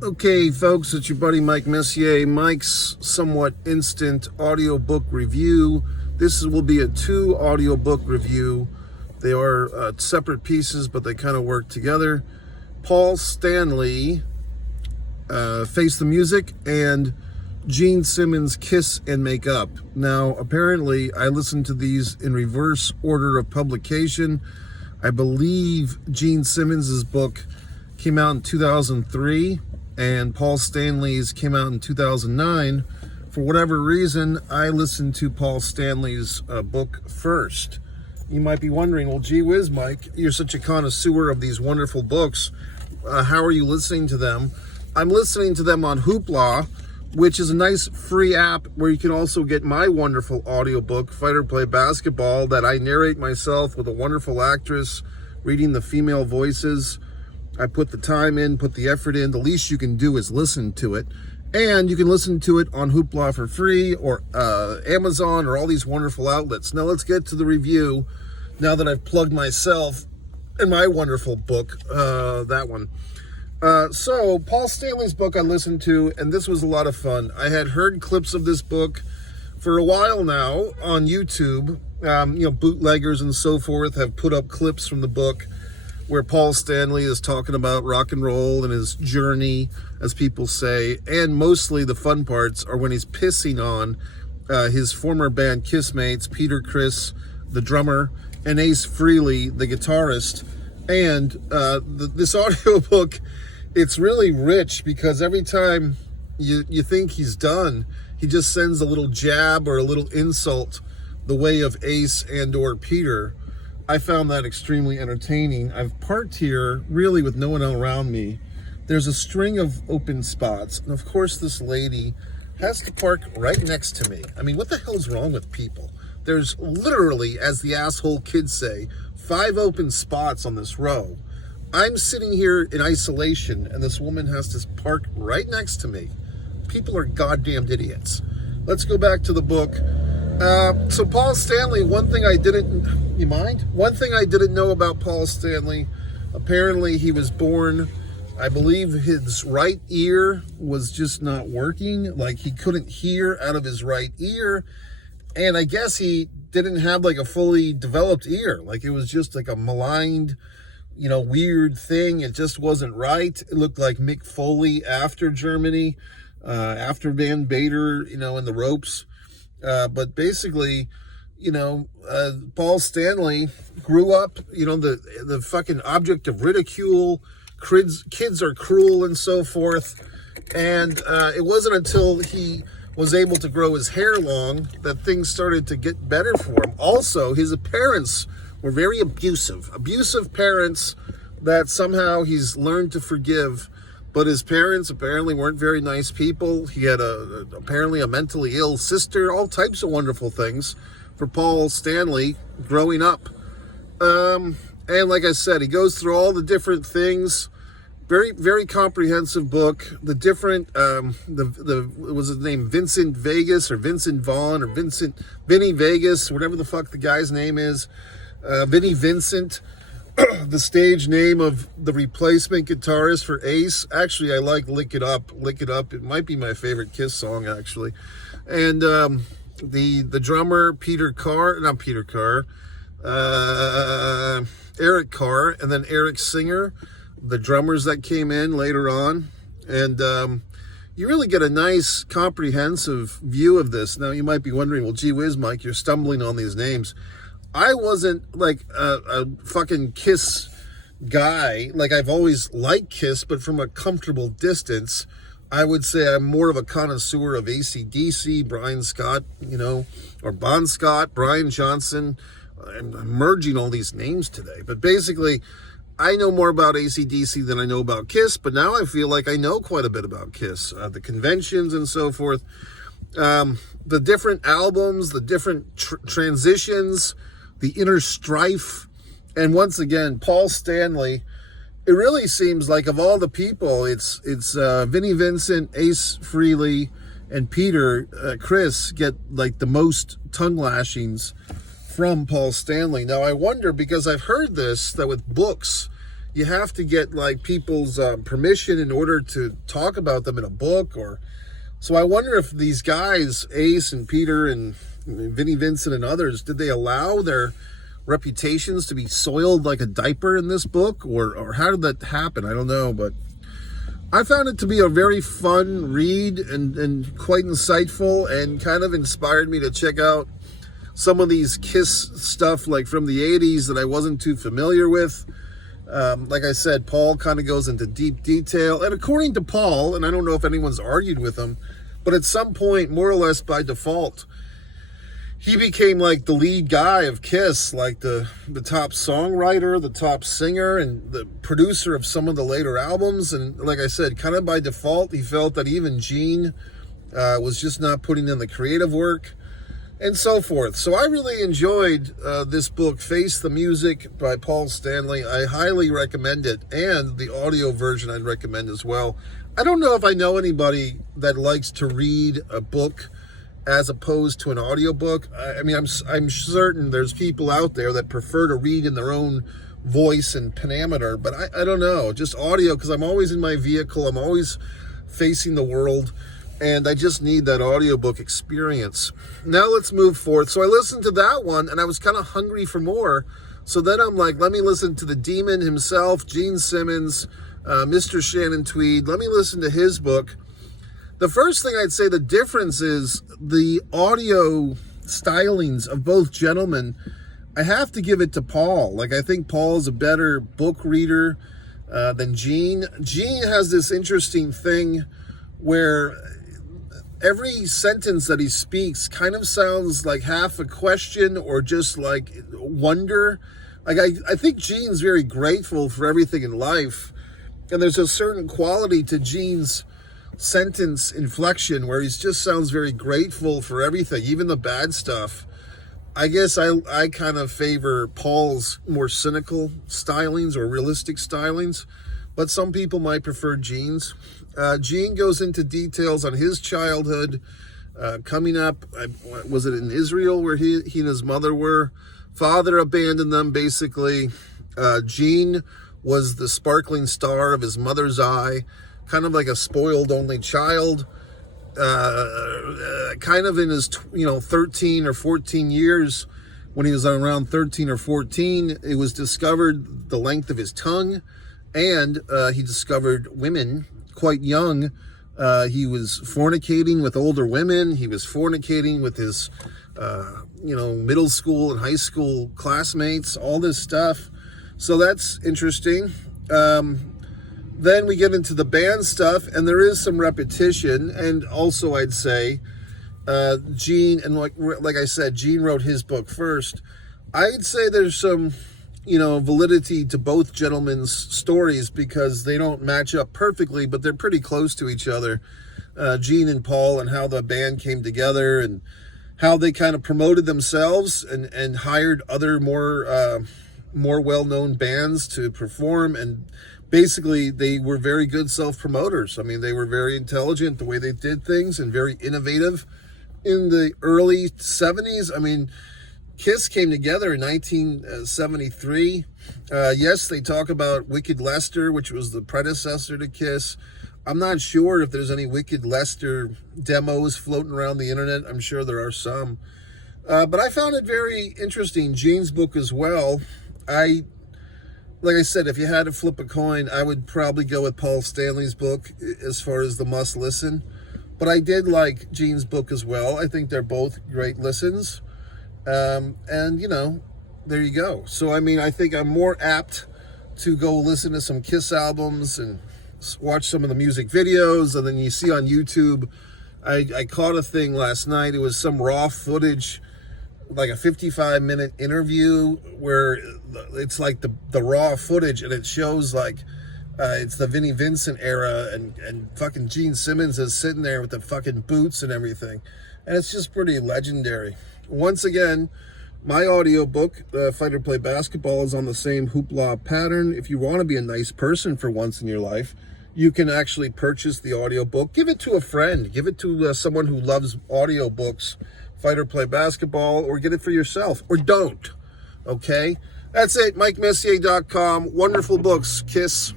Okay, folks, it's your buddy Mike Messier. Mike's somewhat instant audiobook review. This will be a 2 audiobook review. They are separate pieces, but they kind of work together. Paul Stanley, Face the Music, and Gene Simmons, Kiss and Make Up. Now, apparently, I listened to these in reverse order of publication. I believe Gene Simmons' book came out in 2003. And Paul Stanley's came out in 2009. For whatever reason, I listened to Paul Stanley's book first. You might be wondering, well, gee whiz, Mike, you're such a connoisseur of these wonderful books. How are you listening to them? I'm listening to them on Hoopla, which is a nice free app where you can also get my wonderful audiobook, Fight or Play Basketball, that I narrate myself with a wonderful actress reading the female voices. I put the time in, put the effort in. The least you can do is listen to it. And you can listen to it on Hoopla for free, or Amazon, or all these wonderful outlets. Now let's get to the review, now that I've plugged myself and my wonderful book, that one. So Paul Stanley's book I listened to, and this was a lot of fun. I had heard clips of this book for a while now on YouTube. Bootleggers and so forth have put up clips from the book where Paul Stanley is talking about rock and roll and his journey, as people say, and mostly the fun parts are when he's pissing on his former band Kiss mates, Peter Criss, the drummer, and Ace Frehley, the guitarist. And this audiobook, it's really rich because every time you think he's done, he just sends a little jab or a little insult the way of Ace and or Peter. I found that extremely entertaining. I've parked here really with no one around me. There's a string of open spots. And of course, this lady has to park right next to me. I mean, what the hell's wrong with people? There's literally, as the asshole kids say, 5 open spots on this row. I'm sitting here in isolation and this woman has to park right next to me. People are goddamned idiots. Let's go back to the book. So Paul Stanley, one thing I didn't know about Paul Stanley, apparently he was born, I believe his right ear was just not working, like he couldn't hear out of his right ear, and I guess he didn't have like a fully developed ear, like it was just like a maligned, weird thing. It just wasn't right. It looked like Mick Foley after Germany, after Van Bader, in the ropes. But basically, Paul Stanley grew up, the fucking object of ridicule. Kids are cruel and so forth. And it wasn't until he was able to grow his hair long that things started to get better for him. Also, his parents were very abusive parents that somehow he's learned to forgive. But his parents apparently weren't very nice people. He had apparently a mentally ill sister, all types of wonderful things for Paul Stanley growing up. And like I said, he goes through all the different things. Very, very comprehensive book. The different, what was his name? Vincent Vegas or Vincent Vaughn or Vinny Vegas, whatever the fuck the guy's name is. Vinny Vincent. The stage name of the replacement guitarist for Ace. Actually, I like Lick It Up. Lick It Up. It might be my favorite Kiss song, actually. And the drummer, Eric Carr, and then Eric Singer, the drummers that came in later on. And you really get a nice, comprehensive view of this. Now, you might be wondering, well, gee whiz, Mike, you're stumbling on these names. I wasn't like a fucking Kiss guy. Like, I've always liked Kiss, but from a comfortable distance. I would say I'm more of a connoisseur of AC/DC, Brian Scott, or Bon Scott, Brian Johnson. I'm merging all these names today. But basically, I know more about AC/DC than I know about Kiss, but now I feel like I know quite a bit about Kiss. The conventions and so forth. The different albums, the different transitions, the inner strife, and once again, Paul Stanley. It really seems like of all the people, it's Vinnie Vincent, Ace Frehley, and Peter Criss get like the most tongue lashings from Paul Stanley. Now I wonder, because I've heard this, that with books, you have to get like people's permission in order to talk about them in a book. Or so I wonder if these guys, Ace and Peter and Vinnie Vincent and others, did they allow their reputations to be soiled like a diaper in this book, or how did that happen? I don't know, but I found it to be a very fun read and quite insightful, and kind of inspired me to check out some of these Kiss stuff like from the 80s that I wasn't too familiar with. Like I said, Paul kind of goes into deep detail, and according to Paul, and I don't know if anyone's argued with him, but at some point, more or less by default, he became like the lead guy of Kiss, like the top songwriter, the top singer, and the producer of some of the later albums. And like I said, kind of by default, he felt that even Gene was just not putting in the creative work, and so forth. So I really enjoyed this book, Face the Music by Paul Stanley. I highly recommend it, and the audio version I'd recommend as well. I don't know if I know anybody that likes to read a book as opposed to an audiobook. I mean, I'm certain there's people out there that prefer to read in their own voice and pentameter, but I don't know, just audio, because I'm always in my vehicle, I'm always facing the world, and I just need that audiobook experience. Now let's move forth. So I listened to that one, and I was kind of hungry for more. So then I'm like, let me listen to the demon himself, Gene Simmons, Mr. Shannon Tweed. Let me listen to his book. The first thing I'd say, the difference is the audio stylings of both gentlemen. I have to give it to Paul. Like, I think Paul's a better book reader than Gene. Gene has this interesting thing where every sentence that he speaks kind of sounds like half a question or just like wonder. Like, I think Gene's very grateful for everything in life. And there's a certain quality to Gene's sentence inflection where he just sounds very grateful for everything, even the bad stuff. I guess I kind of favor Paul's more cynical stylings or realistic stylings, but some people might prefer Gene's. Gene goes into details on his childhood, coming up. Was it in Israel where he and his mother were? Father abandoned them, basically. Gene was the sparkling star of his mother's eye, kind of like a spoiled only child. Kind of in his 13 or 14 years, when he was around 13 or 14, it was discovered the length of his tongue, and he discovered women quite young. He was fornicating with older women. He was fornicating with his middle school and high school classmates, all this stuff. So that's interesting. Then we get into the band stuff, and there is some repetition. And also, I'd say Gene, and like I said, Gene wrote his book first. I'd say there's some validity to both gentlemen's stories, because they don't match up perfectly, but they're pretty close to each other. Gene and Paul, and how the band came together, and how they kind of promoted themselves and hired other more well-known bands to perform. And basically, they were very good self-promoters. I mean, they were very intelligent the way they did things, and very innovative. In the early 70s, I mean, Kiss came together in 1973. Yes, they talk about Wicked Lester, which was the predecessor to Kiss. I'm not sure if there's any Wicked Lester demos floating around the internet. I'm sure there are some. But I found it very interesting. Gene's book as well. Like I said, if you had to flip a coin, I would probably go with Paul Stanley's book as far as the must listen. But I did like Gene's book as well. I think they're both great listens. And there you go. So, I mean, I think I'm more apt to go listen to some Kiss albums and watch some of the music videos. And then you see on YouTube, I caught a thing last night. It was some raw footage, like a 55-minute interview where it's like the raw footage, and it shows like it's the Vinnie Vincent era, and fucking Gene Simmons is sitting there with the fucking boots and everything. And it's just pretty legendary. Once again, my audiobook, Fight or Play Basketball, is on the same hoopla pattern. If you want to be a nice person for once in your life, you can actually purchase the audiobook. Give it to a friend. Give it to someone who loves audiobooks, Fight or Play Basketball, or get it for yourself. Or don't, okay? That's it, MikeMessier.com. Wonderful books. Kiss.